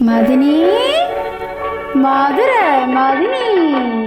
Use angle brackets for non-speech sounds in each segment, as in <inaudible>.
மதினி? மதுரை மதினி.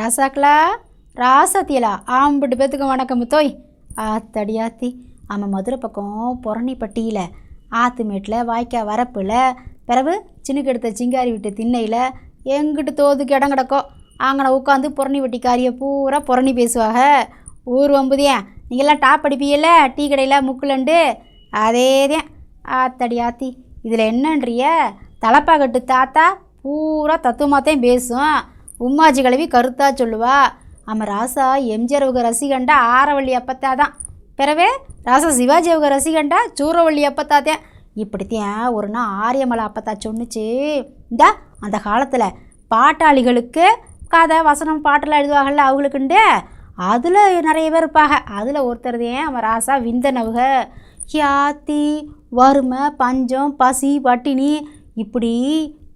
ராசாக்களா ராசாத்தியலா? ஆம்பிட்டு பேத்துக்கு வணக்கம் தோய் ஆத்தடி ஆத்தி. ஆமாம் மதுரை பக்கம் புறணிப்பட்டியில் ஆத்துமேட்டில் வாய்க்கா வரப்பில் பிறகு சின்னுக்கு எடுத்த சிங்காரி விட்டு திண்ணையில் எங்கிட்டு தோதுக்கு இடம் கிடக்கோ? அங்கனை உட்காந்து புறணி வெட்டிக்காரியை பூரா புறணி பேசுவாங்க ஊர் வம்புதியன் நீங்கள்லாம் டாப் அடிப்பீங்கல்ல டீ கடையில் முக்குலண்டு அதேதான். ஆத்தடி ஆத்தி. இதில் என்னன்றிய? தலப்பாக்கட்டு தாத்தா பூரா தத்துவமாத்தையும் பேசும் உம்மாஜி கழுவி கருத்தா சொல்லுவா. ஆமாம் ராசா எம்ஜிஆர் அவங்க ரசிகண்டா ஆரவள்ளி அப்பத்தா தான். பிறவே ராசா சிவாஜி அவங்க ரசிகண்டா சூரவள்ளி அப்பத்தா தான். இப்படித்தான் ஒரு நாள் ஆரியமலை அப்பத்தா சொன்னுச்சு. இந்த அந்த காலத்தில் பாட்டாளிகளுக்கு கதை வசனம் பாட்டெல்லாம் எழுதுவாங்கல்ல அவங்களுக்குண்டு? அதில் நிறைய பேர் இருப்பாங்க. அதில் ஒருத்தர் தான் அவன் ராசா விந்தனவுக ஹியாத்தி வறுமை பஞ்சம் பசி பட்டினி இப்படி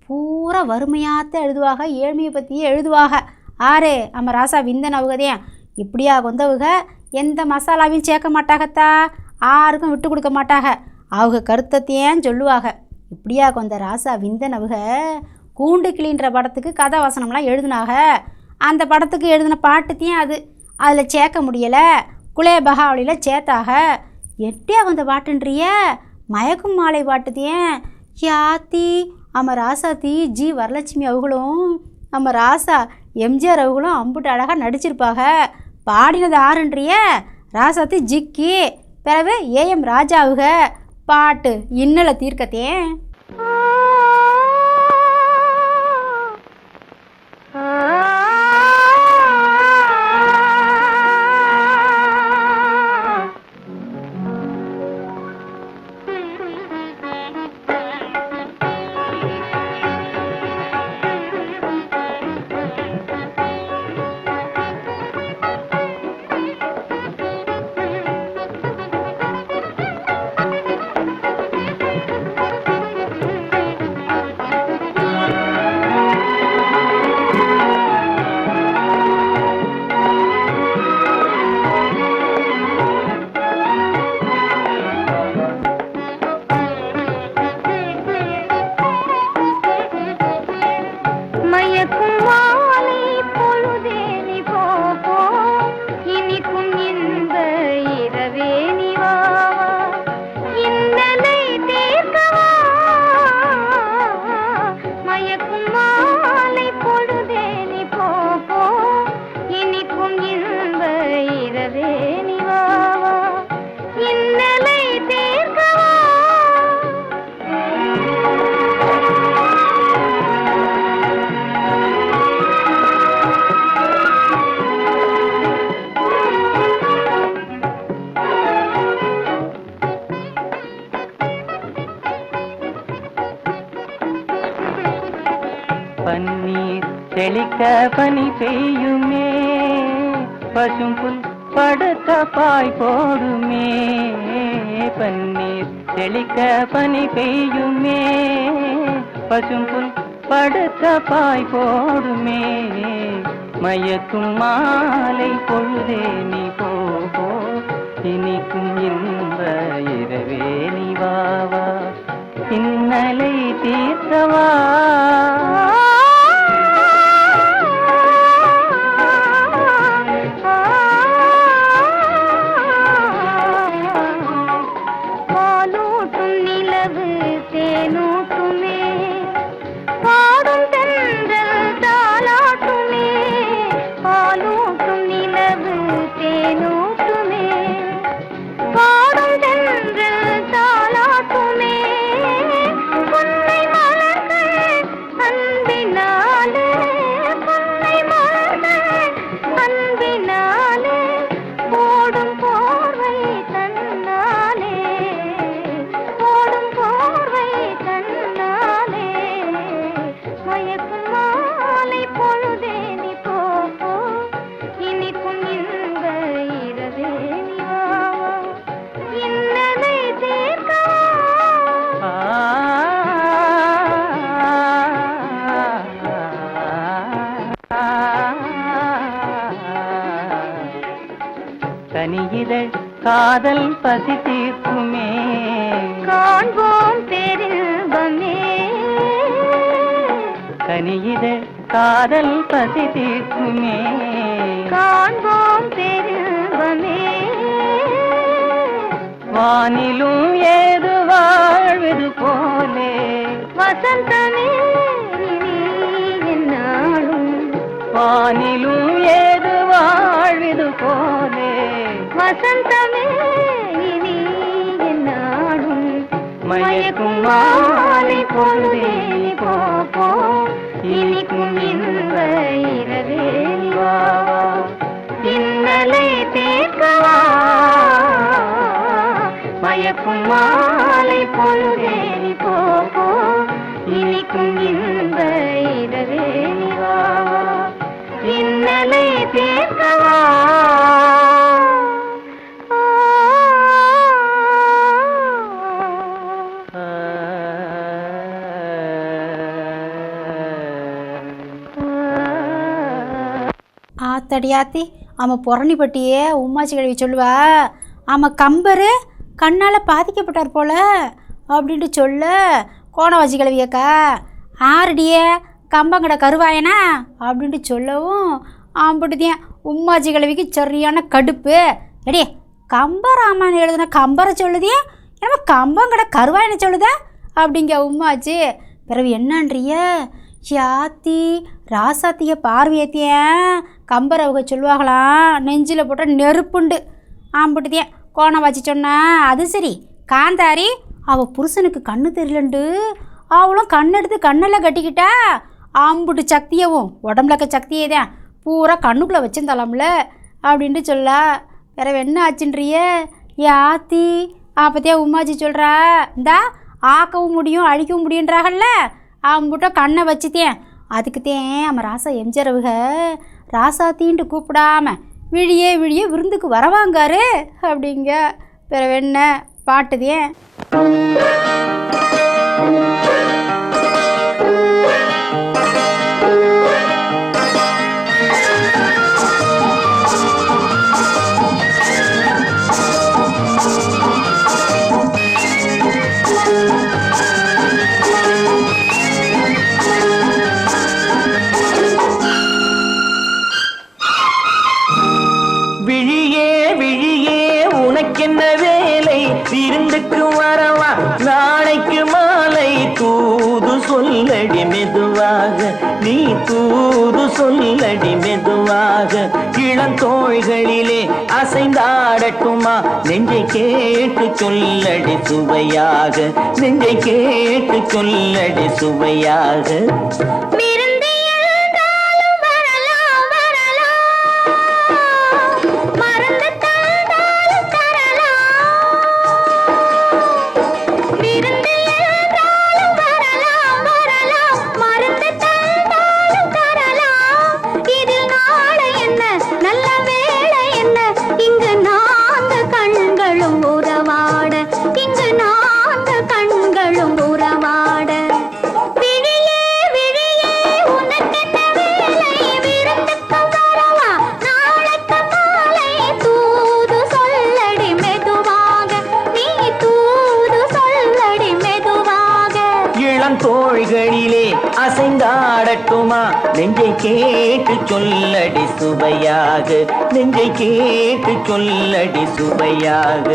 பூரா வறுமையாத்த எழுதுவாக ஏழ்மையை பற்றியே எழுதுவாக. ஆரே நம்ம ராசா விந்தன் அவகதேன் இப்படியா கொந்தவுக? எந்த மசாலாவையும் சேர்க்க மாட்டாகத்தா? யாருக்கும் விட்டு கொடுக்க மாட்டாக. அவங்க கருத்தத்தையேன்னு சொல்லுவாங்க இப்படியா கொந்த ராசா விந்தன் அவங்க கூண்டு கிளின்ற படத்துக்கு கதை வசனம்லாம் எழுதுனாக? அந்த படத்துக்கு எழுதின பாட்டுத்தையும் அது. அதில் சேர்க்க முடியலை. குலே பகாவளியில் சேர்த்தாக. எட்டியா வந்த பாட்டுன்றிய? மயக்கும் மாலை பாட்டுத்தையும் யாத்தி நம்ம தி ஜி வரலட்சுமி அவங்களும் நம்ம ராசா எம்ஜிஆர் அவங்களும் அம்புட்டு அழகாக நடிச்சிருப்பாங்க பாடினது ஆறுன்றிய? ராசாத்தி ஜிக்கி. பிறகு ஏஎம் ராஜாவுக. பாட்டு இன்னலை தீர்க்கத்தேன். செழிக்க பனி பெய்யுமே. பசும் புல் படுத்த பாய் போடுமே. பன்னீர் செழிக்க பனி பெய்யுமே. பசும் புல் படுத்த பாய் போடுமே. மயக்கும் மாலை பொழுதே நீ போகோ இனிக்கும் இன்ப இரவே நீ வாவா வா. இன்னலை தீர்த்தவா. காதல் பசி தீர்க்குமே. காண்போம் பெருபமே கனியிதழ் காதல் பசி தீர்க்குமே. காண்போம் பெருபமே வானிலும் ஏது வாழ்வது போலே. வசந்தமே என்னாலும். வானிலும் ஏது வாழ்வது போலே. வசந்தமே மயக்கும் மாலை பொழுதேனி போப்போ இனிக்கும் இந்த இரவேனி வா வா. இன்னலை தீர்க்கவா மயக்கும் மாலை பொழுதேனி ஆத்தடியாத்தி ஆமாம் புறணிப்பட்டியே உம்மாச்சி கழுவி சொல்லுவா. ஆமாம் கம்பர் கண்ணால் பாதிக்கப்பட்டார் போல அப்படின்ட்டு சொல்ல கோணவாச்சி கிழவியக்கா. ஆறுடியே கம்பங்கடை கருவாயனா? அப்படின்ட்டு சொல்லவும் ஆம்பிட்டுதேன் உம்மாச்சி கிழவிக்கு சரியான கடுப்பு. எடி கம்பராமான் எழுதுன கம்பரை சொல்லுதே ஏன்னா கம்பங்கடை கருவாயனை சொல்லுதா? அப்படிங்க உம்மாச்சி. பிறகு என்னன்றிய? யாத்தி ராசாத்திய பார்வையத்தியன் கம்பர் அவங்க சொல்லுவாங்களாம் நெஞ்சில் போட்டால் நெருப்புண்டு. ஆம்பிட்டுதேன் கோணம் வச்சு சொன்னா அது சரி. காந்தாரி அவள் புருஷனுக்கு கண்ணு தெரியலண்டு. அவளும் கண்ணெடுத்து கண்ணெல்லாம் கட்டிக்கிட்டா ஆம்புட்டு சக்தியவும் உடம்புல இருக்க சக்தியே தான் பூரா கண்ணுக்குள்ளே வச்சுருந்தாலாம்ல அப்படின்ட்டு சொல்லா. வேற என்ன ஆச்சுன்றிய? ஏ ஆத்தி அப்பத்தியா உமாச்சி சொல்கிறா இந்தா ஆக்கவும் முடியும் அழிக்கவும் முடியுன்றாகல்ல அவன்கிட்ட கண்ணை வச்சுத்தேன். அதுக்குத்தேன் அவன் ராசா எம்ஜிஆரவுக ராசாத்தின்ட்டு கூப்பிடாம விழியே விழியே விருந்துக்கு வரவாங்காரு அப்படிங்க. பிற என்ன பாட்டுதேன் மெதுவாக இளந்தோள்களிலே அசைந்தாடட்டுமா? நெஞ்சை கேட்டு சொல்லடி சுவையாக. நெஞ்சை கேட்டு சொல்லடி சுவையாக. இளந்தோள்களிலே அசைந்தாடட்டுமா நெஞ்சை கேட்டு சொல்லடி சுவையாக நெஞ்சை கேட்டு சொல்லடி சுவையாக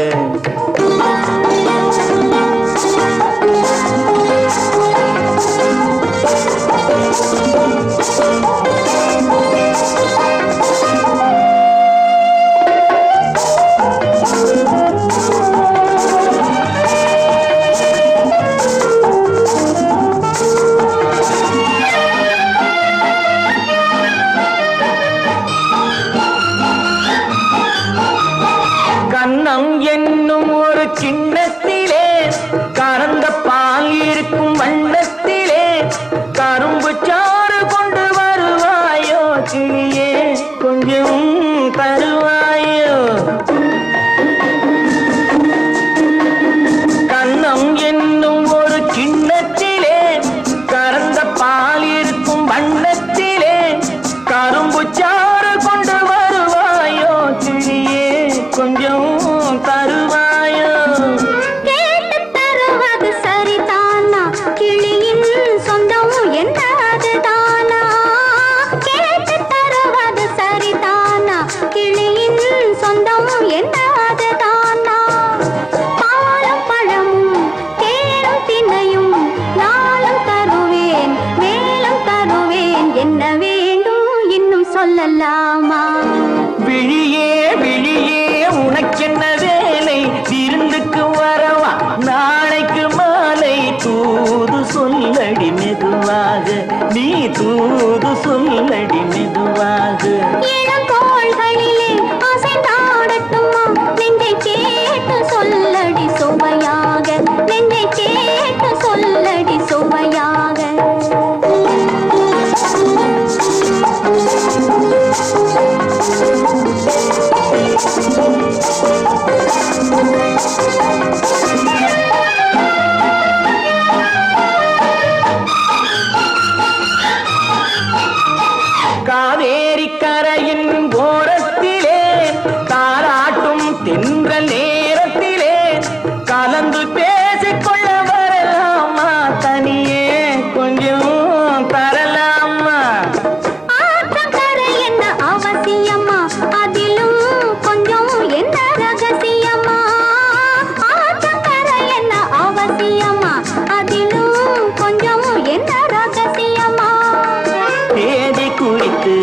தேதி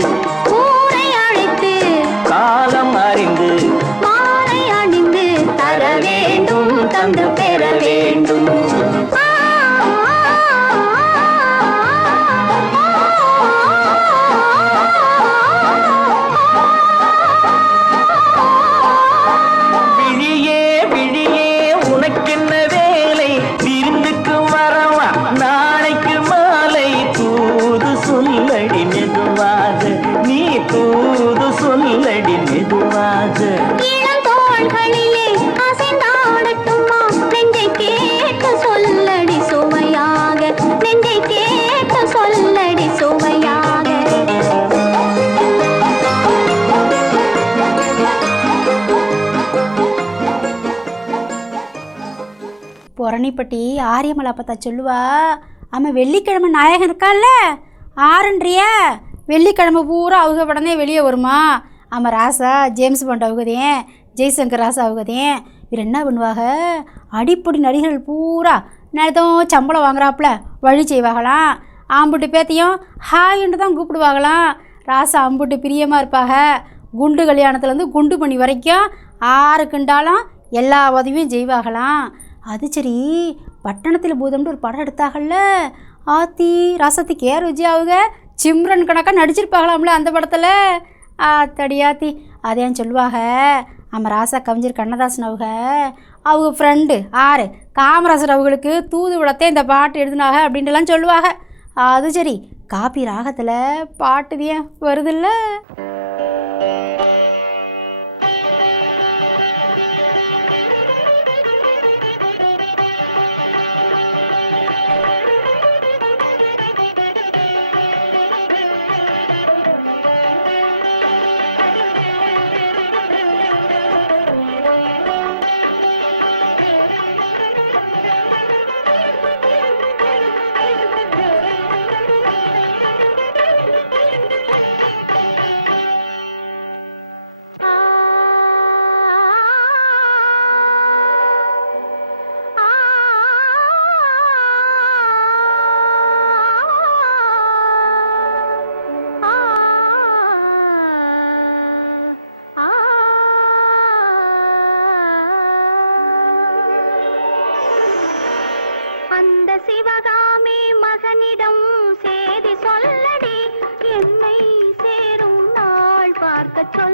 கேள்விப்பட்டி ஆரியமலா பார்த்தா சொல்லுவா ஆமாம் வெள்ளிக்கிழமை நாயகன் இருக்கால ஆறுன்றிய? வெள்ளிக்கிழமை பூரா அவங்க உடனே வெளியே வருமா? ஆமாம் ராசா ஜேம்ஸ் பாண்ட் அவகதேன் ஜெய்சங்கர் ராசா அவகதேன் இவர் என்ன பண்ணுவாங்க அடிப்படி நடிகர்கள் பூரா நேரத்தும் சம்பளம் வாங்குறாப்புல வழி செய்வாங்களாம் ஆம்புட்டு பேத்தையும் ஹாய்ன்னு தான் கூப்பிடுவாங்களாம் ராசா அம்புட்டு பிரியமாக இருப்பாங்க குண்டு கல்யாணத்துலேருந்து குண்டு பண்ணி வரைக்கும் ஆறு கிண்டாலும் எல்லா உதவியும் செய்வாங்களாம் அது சரி. பட்டணத்தில் பூதம்னு ஒரு படம் எடுத்தாகல்ல? ஆத்தி ராசத்தி கேர் விஜய் அவங்க சிம்ரன் கணக்காக நடிச்சிருப்பாங்களாம்ல அந்த படத்தில்? ஆத்தடி ஆத்தி. அதையும் சொல்லுவாங்க நம்ம ராசா கவிஞர் கண்ணதாசன் அவங்க அவங்க ஃப்ரெண்டு ஆறு காமராசர் அவங்களுக்கு தூது விடத்தே இந்த பாட்டு எழுதினாங்க அப்படின்ட்டுலாம் சொல்லுவாங்க அது சரி. காப்பி ராகத்தில் பாட்டு ஏன் வருதில்ல?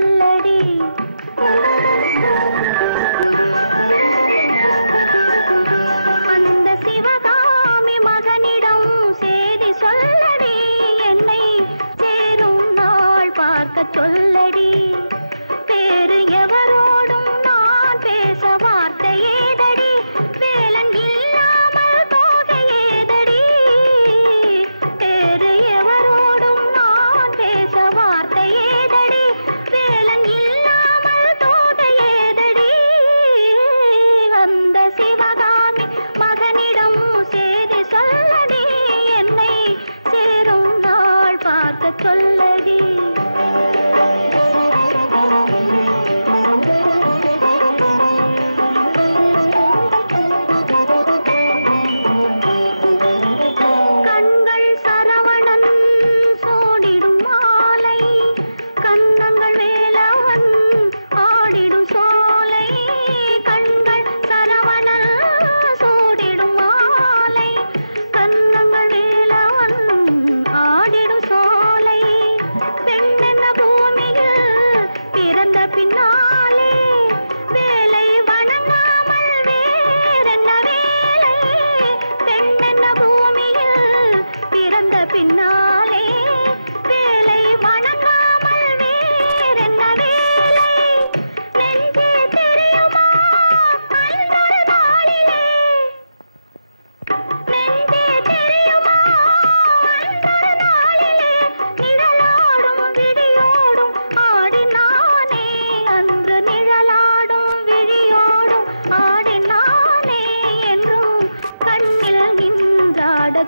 சொல்லடி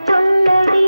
சொல்லடி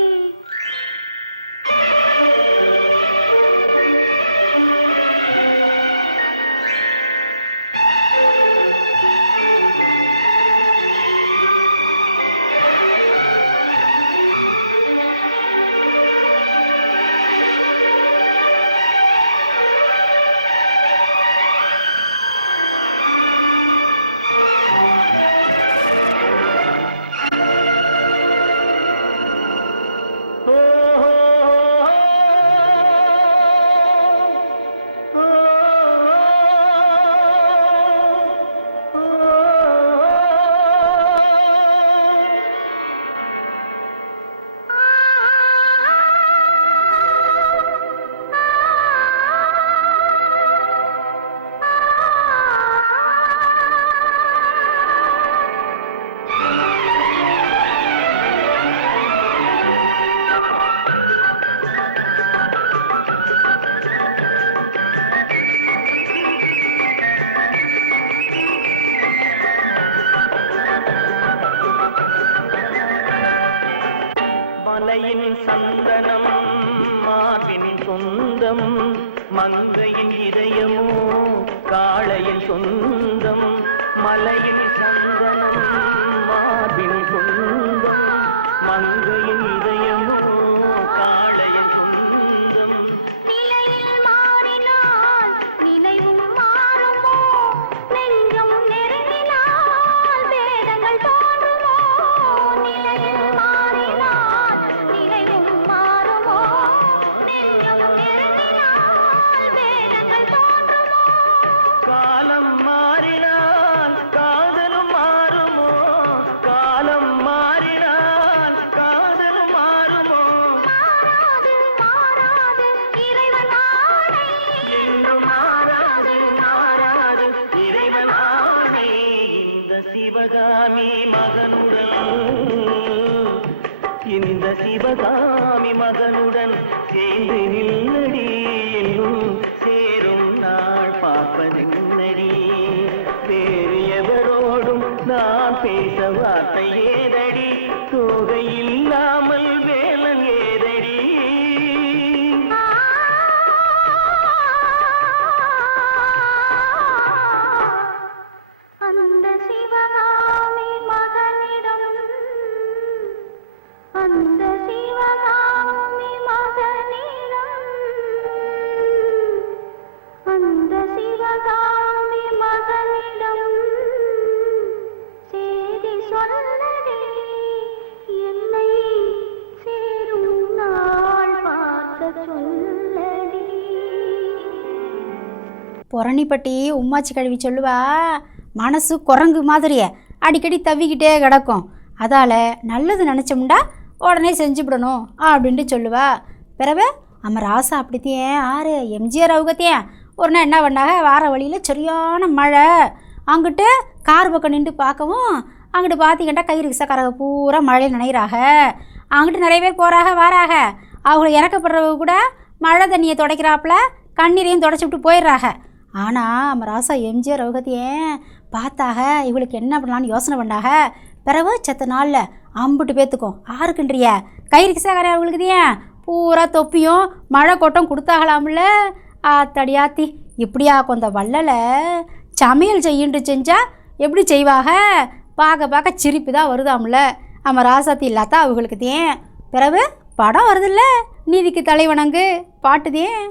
தண்ணிப்பட்டி உம்மாச்சி கழுவி சொல்லுவா மனசு குரங்கு மாதிரியே. அடிக்கடி தவிக்கிட்டே கிடக்கும். அதால் நல்லது நினச்சோம்டா உடனே செஞ்சுவிடணும் அப்படின்ட்டு சொல்லுவா. பிறகு நம்ம ராசா அப்படித்தியேன் ஆறு எம்ஜிஆர் அவகத்தியேன் ஒரு நாள் என்ன பண்ணாங்க? வார வழியில் சரியான மழை. அங்கிட்டு கார் பக்கம் நின்று பார்க்கவும் அங்கிட்டு பார்த்தீங்கன்னா கை ரிக்ஷாக்காரங்க பூரா மழையில் நினைகிறாக அங்கிட்டு நிறைய பேர் போகிறாக வாராக. அவங்கள இறக்கப்படுறவங்க கூட மழை தண்ணியை துடைக்கிறாப்புல கண்ணீரையும் தொடச்சி விட்டு போயிடுறாங்க ஆனால் நம்ம ராசா எம்ஜிஆர் அவகத்தியே பார்த்தாக இவளுக்கு என்ன பண்ணலான்னு யோசனை பண்ணாக? பிறகு செத்த நாளில் அம்புட்டு பேத்துக்கும். ஆறுக்குன்றிய கயிறு சேகரே அவங்களுக்கு ஏன் பூரா தொப்பியும் மழை கொட்டம் கொடுத்தாகலாம்ல? ஆத்தடியாத்தி இப்படியா கொஞ்சம் வள்ளலை? சமையல் செய்யுண்டு செஞ்சால் எப்படி செய்வாக? பார்க்க பார்க்க சிரிப்பு தான் வருதாம்ல? நம்ம ராசாத்தி இல்லாதா அவங்களுக்கு தேன் பிறகு படம் வருதுல்ல? நீதிக்கு தலைவணங்கு பாட்டுதேன்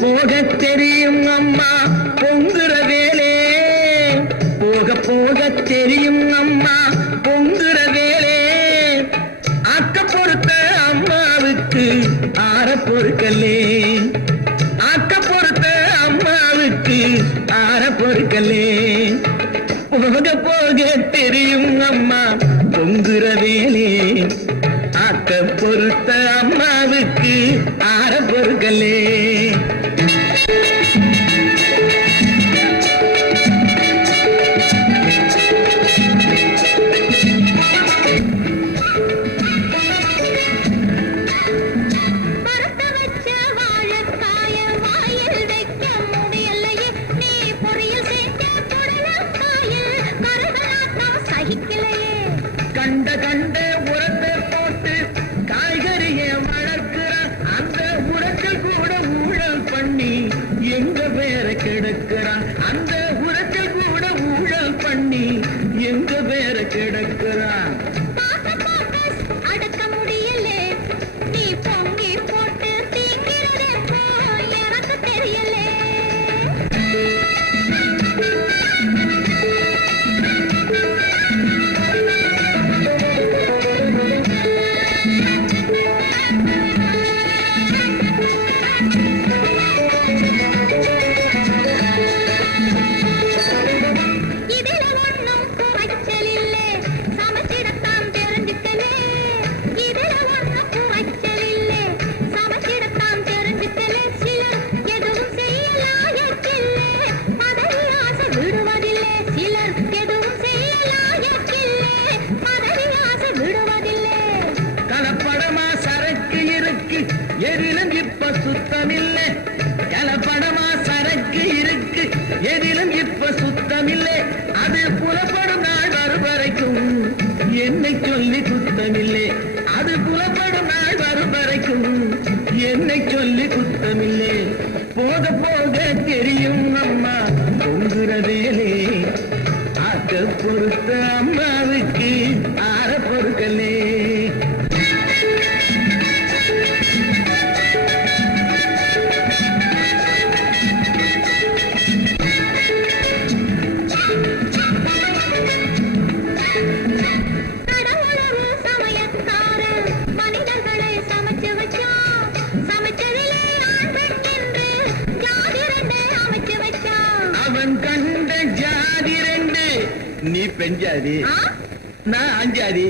போக தெரியும் அம்மா பொங்குற வேலே போக போக தெரியும் அம்மா பொங்குற வேலே அக்க பொறுத்த அம்மாவுக்கு ஆற பொறுக்கலே கிடக்கிறான். அந்த எதிலும் இப்ப சுத்தமில்லை. ஆ? நான் அஞ்சாதி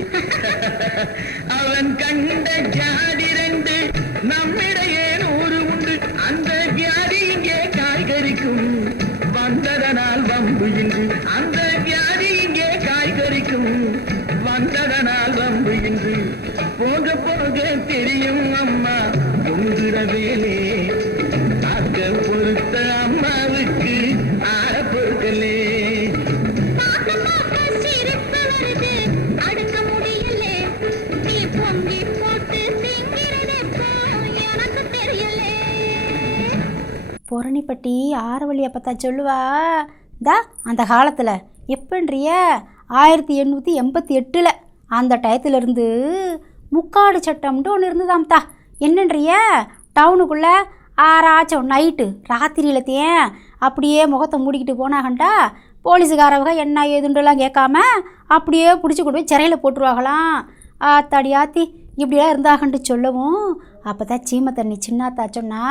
<laughs> அவன் கண்ட ஜாதி ரெண்டு நம்மிடையே பட்டி ஆரவழி அப்பத்தா சொல்லுவா தா அந்த காலத்தில் எப்பன்றிய? ஆயிரத்தி எண்ணூற்றி எண்பத்தி எட்டில் அந்த டயத்துலேருந்து முக்காடு சட்டம்ன்ட்டு ஒன்று இருந்ததாம்தா. என்னன்றிய? டவுனுக்குள்ளே ஆறாச்சும் நைட்டு ராத்திரியில் தேன் அப்படியே முகத்தை மூடிக்கிட்டு போனாகண்டா. போலீஸுக்காரவங்க என்ன ஏதுன்றலாம் கேட்காம அப்படியே பிடிச்சி கொண்டு போய் சிறையில் போட்டுருவாங்களாம் ஆத்தாடி ஆத்தி இப்படிலாம் இருந்தாகன்ட்டு சொல்லவும் அப்போ தான் சீமை தண்ணி சின்னாத்தா சொன்னா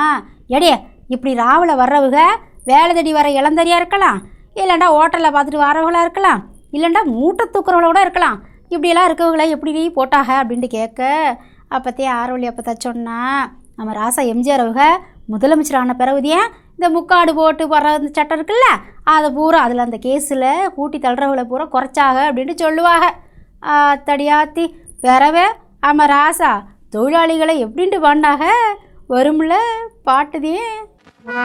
எடைய இப்படி ராவில் வர்றவங்க வேலை தேடி வர இளந்தறியாக இருக்கலாம் இல்லைண்டா ஹோட்டலில் பார்த்துட்டு வரவங்களா இருக்கலாம் இல்லைண்டா மூட்டை தூக்குறவங்கள கூட இருக்கலாம். இப்படியெல்லாம் இருக்கவங்கள எப்படி நீ போட்டாக அப்படின்ட்டு கேட்க அப்போத்தே ஆரோலி அப்போ சொன்னா நம்ம ராசா எம்ஜிஆர் அவங்க முதலமைச்சர் ஆன பிறகுதியே இந்த முக்காடு போட்டு வர அந்த சட்டம் இருக்குல்ல அதை பூரா அதில் அந்த கேஸில் கூட்டி தள்ளுறவங்கள பூரா குறைச்சாக அப்படின்ட்டு சொல்லுவாங்க தடியாத்தி பிறவே ஆமாம் ராசா தொழிலாளிகளை எப்படின்ட்டு பண்ணாக? வரும்ல பாட்டுதே. ஆண்டவன்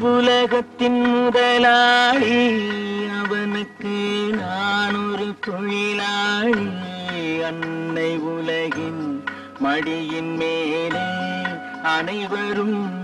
உலகத்தின் முதலாளி அவனுக்கு நான் ஒரு தொழிலாளி. அன்னை உலகின் மடியின் மேலே அனைவரும்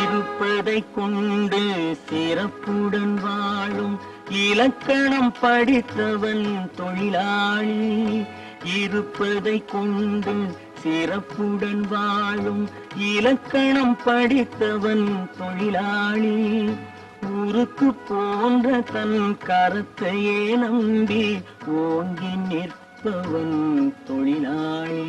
இருப்பதை கொண்டு சிறப்புடன் வாழும் இலக்கணம் படித்தவன் தொழிலாளி. இருப்பதை கொண்டு சிறப்புடன் வாழும் இலக்கணம் படித்தவன் தொழிலாளி. ஊருக்கு போன்ற தன் கரத்தையே நம்பி ஓங்கி நிற்பவன் தொழிலாளி.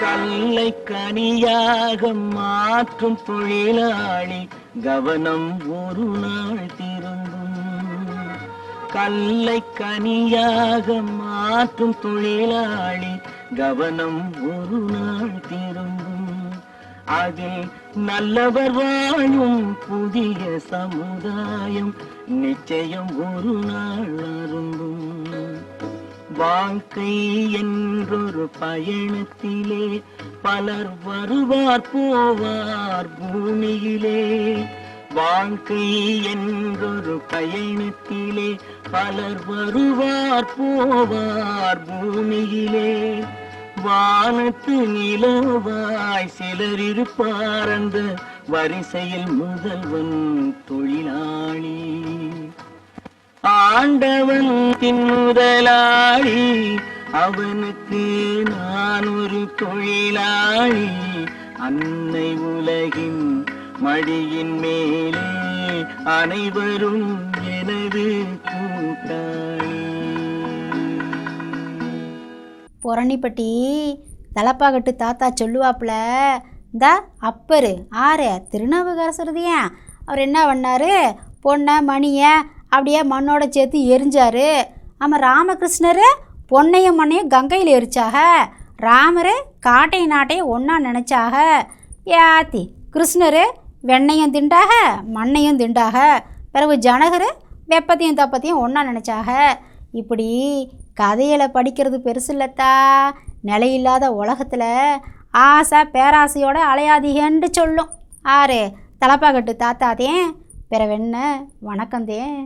கல்லை கனியாக மாற்றும் தொழிலாளி கவனம் ஒரு நாள் திருந்தும் கல்லை கனியாக மாற்றும் தொழிலாளி கவனம் ஒரு நாள் திரும்பும். அதில் நல்லவர் வாழும் புதிய சமுதாயம் நிச்சயம் ஒரு நாள் அரும்பும். வாழ்க்கை என்றொரு பயணத்திலே பலர் வருவார் போவார் பூமியிலே. வாழ்க்கை என்றொரு பயணத்திலே பலர் வருவார் போவார் பூமியிலே. வானத்து நிலவாய் சிலர் இருப்பார் அந்த வரிசையில் முதல்வன் தொழிலாளி. ஆண்டவன் முதலாளி அவனுக்கு நான் ஒரு தொழிலாளி. அன்னை உலகின் மடியின் மேலே அனைவரும் எனது கூட்டாளி. பொரணிப்பட்டி தலப்பாகட்டு தாத்தா சொல்லுவாப்புல இந்த அப்பரு ஆறு திருநாவுக்கரசருதியன் அவர் என்ன பண்ணாரு? பொண்ணை மணியை அப்படியே மண்ணோட சேர்த்து எரிஞ்சாரு. ஆமாம் ராமகிருஷ்ணர் பொன்னையும் மண்ணையும் கங்கையில் எரிச்சாக. ராமர் காட்டையும் நாட்டையும் ஒன்றா நினச்சாக. ஏத்தி கிருஷ்ணர் வெண்ணையும் திண்டாக மண்ணையும் திண்டாக. பிறகு ஜனகர் வெப்பத்தையும் தப்பத்தையும் ஒன்றா நினச்சாக. இப்படி கதைகளை படிக்கிறது பெருசு இல்லத்தா. நிலையில்லாத உலகத்தில் ஆசை பேராசையோட அலையாதீகன்னு சொல்லும். ஆறு தலப்பாக்கட்டு தாத்தாதேன் பிறவென்ன வணக்கந்தேன்